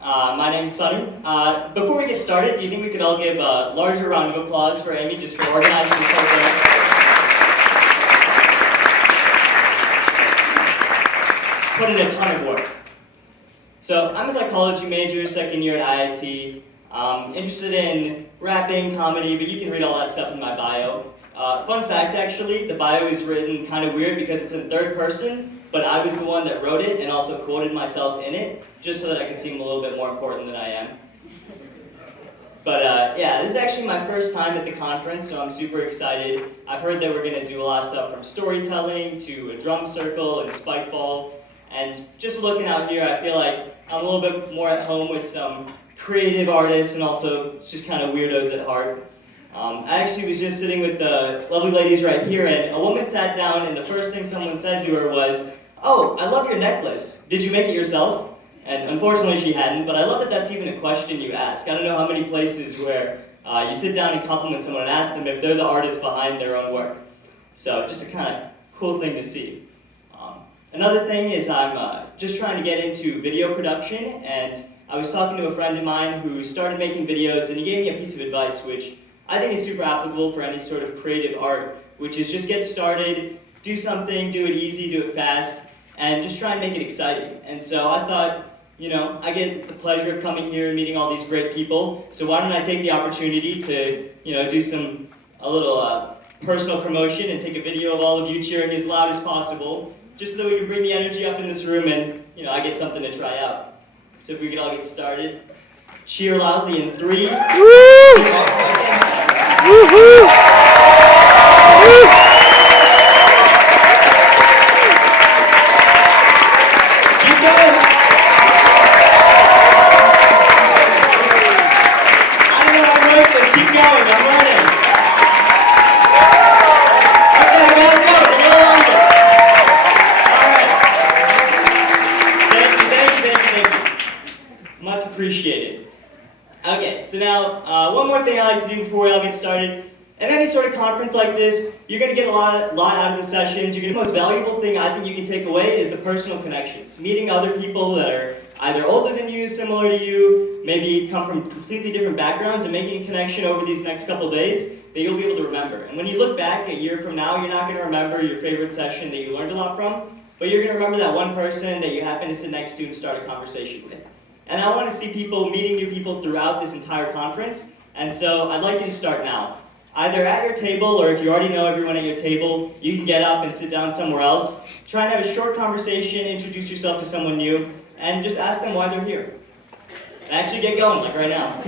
My name's Sunny. Before we get started, do you think we could all give a larger round of applause for Amy just for organizing this whole thing? Put in a ton of work. So I'm a psychology major, second year at IIT. Interested in rapping, comedy, but you can read all that stuff in my bio. Fun fact, actually, the bio is written kind of weird because it's in third person, but I was the one that wrote it and also quoted myself in it, just so that I can seem a little bit more important than I am. But yeah, this is actually my first time at the conference, so I'm super excited. I've heard that we're going to do a lot of stuff from storytelling to a drum circle and spike ball. And just looking out here, I feel like I'm a little bit more at home with some creative artists and also just kind of weirdos at heart. I actually was just sitting with the lovely ladies right here, and a woman sat down, and the first thing someone said to her was, "Oh, I love your necklace. Did you make it yourself?" And unfortunately she hadn't, but I love that that's even a question you ask. I don't know how many places where you sit down and compliment someone and ask them if they're the artist behind their own work. So just a kind of cool thing to see. Another thing is I'm just trying to get into video production, and I was talking to a friend of mine who started making videos, and he gave me a piece of advice which I think is super applicable for any sort of creative art, which is just get started, do something, do it easy, do it fast, and just try and make it exciting. And so I thought, you know, I get the pleasure of coming here and meeting all these great people, so why don't I take the opportunity to, you know, do a little personal promotion and take a video of all of you cheering as loud as possible, just so that we can bring the energy up in this room and, you know, I get something to try out. So if we could all get started. Cheer loudly in 3. Woo! Woo-hoo! Keep going! I don't know how to write this. Keep going. I'm learning. Okay, go. A little longer. All right. Thank you. Much appreciated. Okay, so now, one more thing I like to do before we all get started. At any sort of conference like this, you're going to get a lot out of the sessions. The most valuable thing I think you can take away is the personal connections. Meeting other people that are either older than you, similar to you, maybe come from completely different backgrounds, and making a connection over these next couple days that you'll be able to remember. And when you look back a year from now, you're not going to remember your favorite session that you learned a lot from, but you're going to remember that one person that you happen to sit next to and start a conversation with. And I want to see people meeting new people throughout this entire conference, and so I'd like you to start now. Either at your table, or if you already know everyone at your table, you can get up and sit down somewhere else. Try and have a short conversation, introduce yourself to someone new, and just ask them why they're here. And actually get going, like right now.